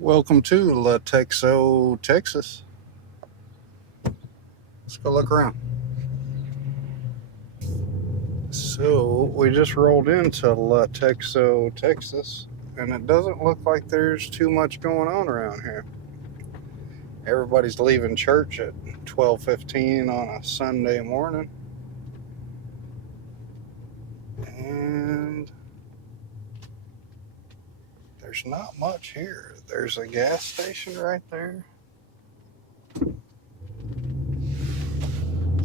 Welcome to Latexo, Texas. Let's go look around. So, we just rolled into Latexo, Texas, and it doesn't look like there's too much going on around here. Everybody's leaving church at 12:15 on a Sunday morning. And there's not much here. There's a gas station right there.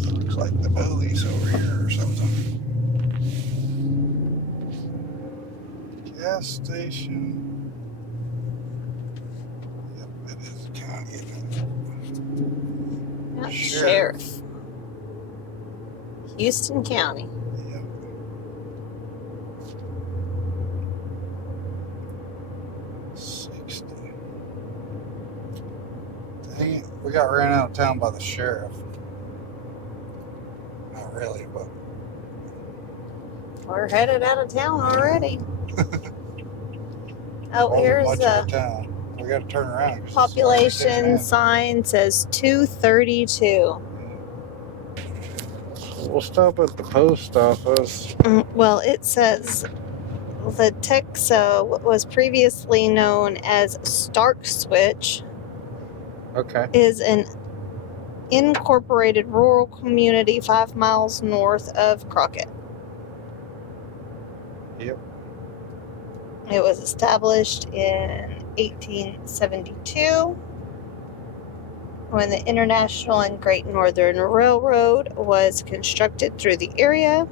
Looks like the Bowies over here or something. Gas station. Yep, it is county. Not Sheriff. Houston County. Yep. Dang it. We got ran out of town by the sheriff. Not really, but We're headed out of town already. Oh, wasn't here's much a of a town. We got to turn around. 'cause it's population already sign says 232. We'll stop at the post office. Well, it says Latexo was previously known as Stark Switch. Okay. Is an incorporated rural community 5 miles north of Crockett. Yep. It was established in 1872 when the International and Great Northern Railroad was constructed through the area.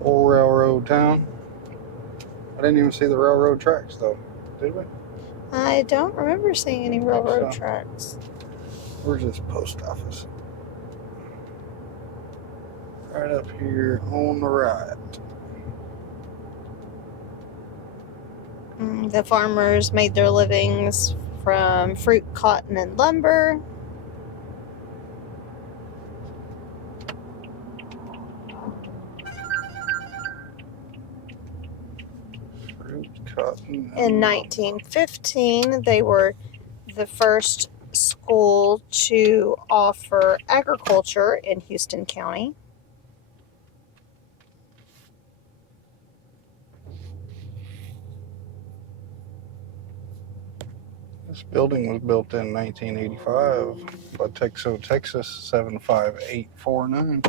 Old railroad town. I didn't even see the railroad tracks though. Did we? I don't remember seeing any railroad so. tracks. Where's this post office? Right up here on the right. The farmers made their livings from fruit, cotton, and lumber. Fruit, cotton. In 1915, they were the first school to offer agriculture in Houston County. This building was built in 1985. Latexo, Texas 75849.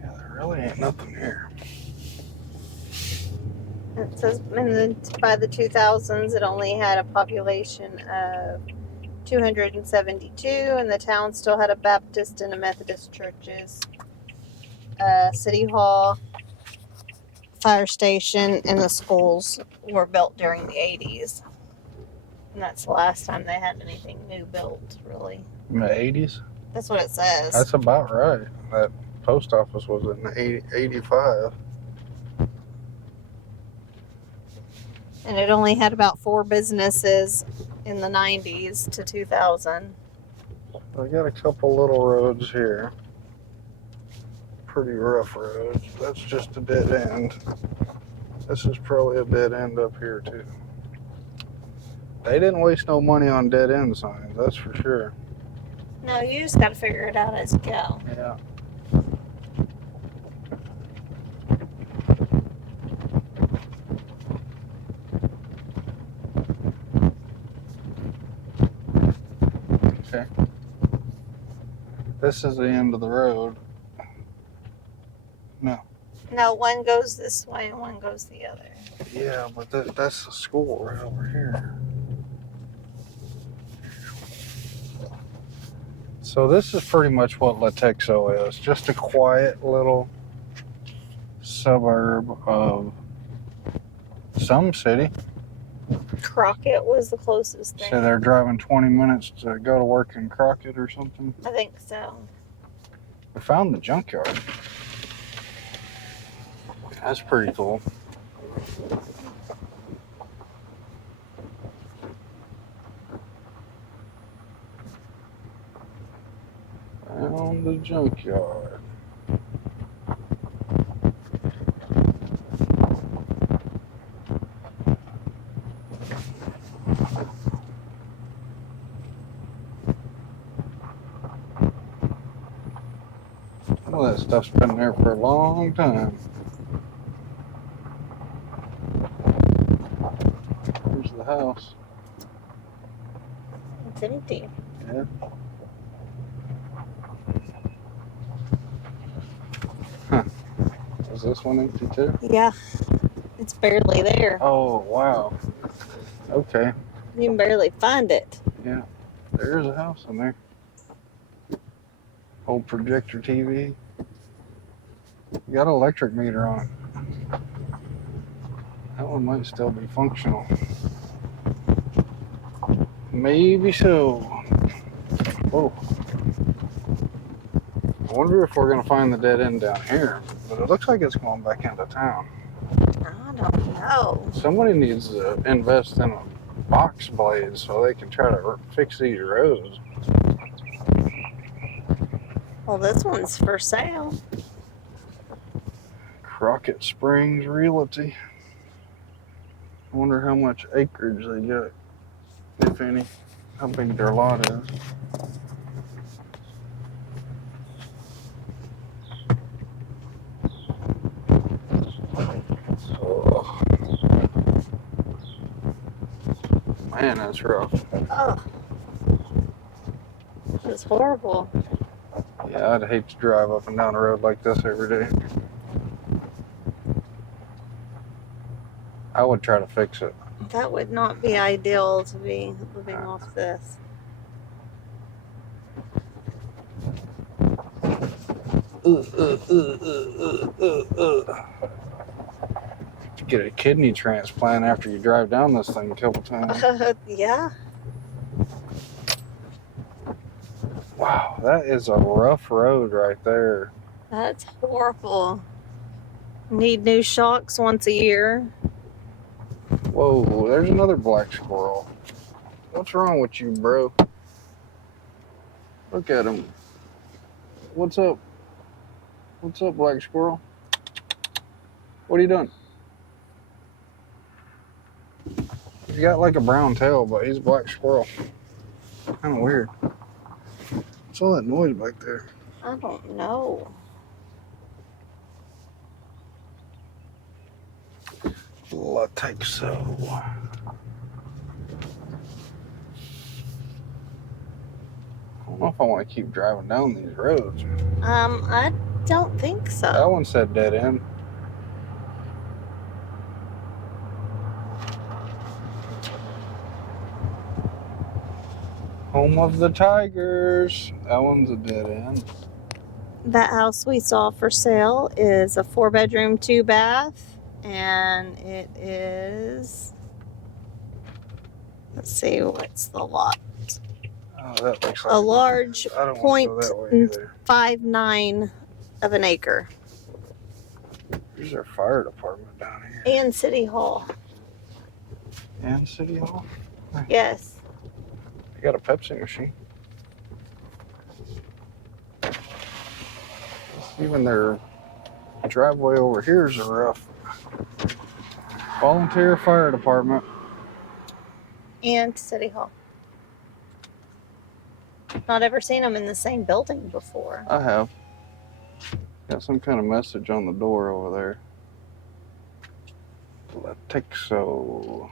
Yeah, there really ain't nothing here. It says by the 2000s, it only had a population of 272, and the town still had a Baptist and a Methodist churches, city hall, fire station, and the schools were built during the 80s. And that's the last time they had anything new built, really. In the 80s? That's what it says. That's about right. That post office was in 85. And it only had about 4 businesses in the 90s to 2000. I got a couple little roads here. Pretty rough roads. That's just a dead end. This is probably a dead end up here too. They didn't waste no money on dead end signs, that's for sure. No, you just got to figure it out as you go. Yeah. Okay. This is the end of the road. No. No, one goes this way and one goes the other. Yeah, but that's the school right over here. So this is pretty much what Latexo is. Just a quiet little suburb of some city. Crockett was the closest thing. So they're driving 20 minutes to go to work in Crockett or something. I think so. We found the junkyard. That's pretty cool. Found the junkyard. Well, that stuff's been there for a long time. Here's the house. It's empty. Yeah. Huh. Is this one empty too? Yeah. It's barely there. Oh, wow. Okay. You can barely find it. Yeah. There is a house in there. Old projector TV. You got an electric meter on it. That one might still be functional. Maybe so. Whoa. I wonder if we're going to find the dead end down here. But it looks like it's going back into town. I don't know. Somebody needs to invest in a box blade so they can try to fix these roads. Well, this one's for sale. Crockett Springs Realty. I wonder how much acreage they got, if any. How big their lot is. Oh. Man, that's rough. Oh. It's horrible. Yeah, I'd hate to drive up and down a road like this every day. I would try to fix it. That would not be ideal to be living off this. Get a kidney transplant after you drive down this thing a couple times. Yeah. Wow, that is a rough road right there. That's horrible. Need new shocks once a year. Whoa, there's another black squirrel. What's wrong with you, bro? Look at him. What's up? What's up, black squirrel? What are you doing? He's got like a brown tail, but he's a black squirrel. Kind of weird. What's all that noise back there? I don't know. Latexo. I don't know if I want to keep driving down these roads. I don't think so. That one said dead end. Home of the Tigers. That one's a dead end. That house we saw for sale is a 4-bedroom, 2-bath, and it is, let's see, what's the lot? Oh, that looks like A large I don't want to go that way either. 0.59 of an acre. There's our fire department down here. And City Hall. And City Hall. Yes. They got a Pepsi machine. Even their driveway over here is a rough. Volunteer fire department. And City Hall. Not ever seen them in the same building before. I have. Got some kind of message on the door over there. Latexo.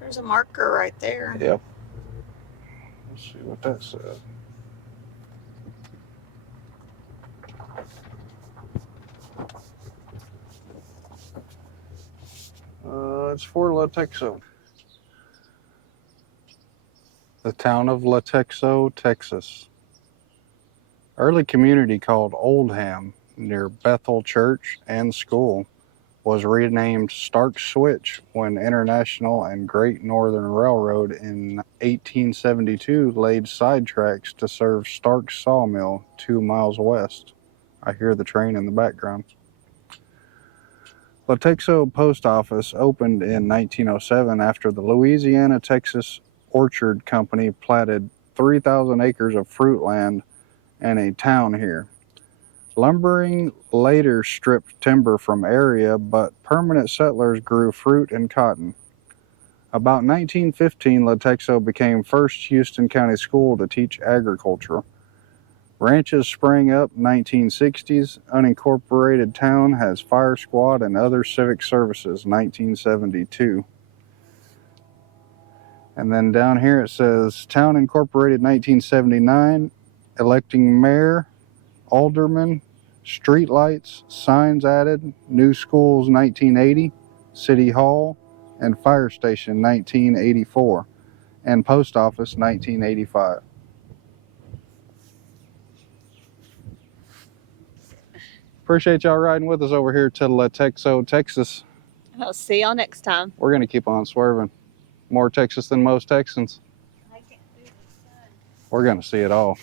There's a marker right there. Yep. Let's see what that says. It's for Latexo. The town of Latexo, Texas. Early community called Oldham near Bethel Church and School. was renamed Stark Switch when International and Great Northern Railroad in 1872 laid side tracks to serve Stark Sawmill 2 miles west. I hear the train in the background. Latexo Post Office opened in 1907 after the Louisiana-Texas Orchard Company platted 3,000 acres of fruit land and a town here. Lumbering later stripped timber from area, but permanent settlers grew fruit and cotton. About 1915, Latexo became first Houston County school to teach agriculture. Ranches sprang up 1960s. Unincorporated town has fire squad and other civic services 1972. And then down here it says town incorporated 1979, electing mayor, alderman, street lights, signs added, new schools 1980, city hall, and fire station 1984, and post office 1985. Appreciate y'all riding with us over here to Latexo, Texas. I'll see y'all next time. We're going to keep on swerving. More Texas than most Texans. We're going to see it all.